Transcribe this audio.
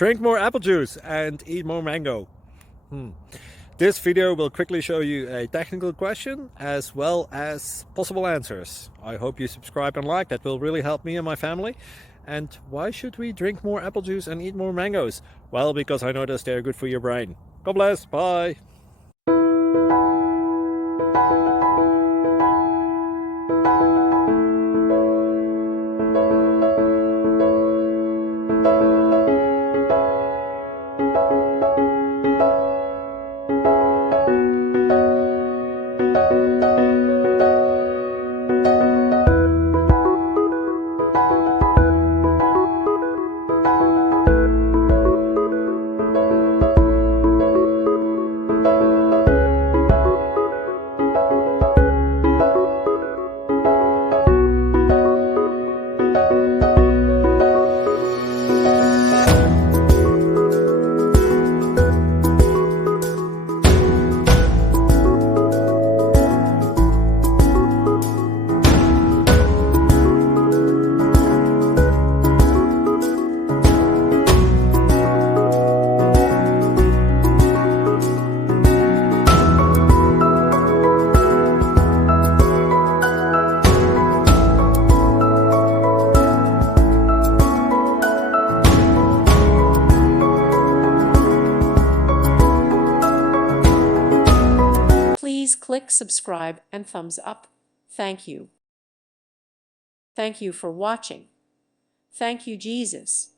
Drink more apple juice and eat more mango. This video will quickly show you a technical question as well as possible answers. I hope you subscribe and like, that will really help me and my family. And why should we drink more apple juice and eat more mangoes? Well, because I noticed they're good for your brain. God bless, bye! Please click subscribe and thumbs up. Thank you. Thank you for watching. Thank you, Jesus.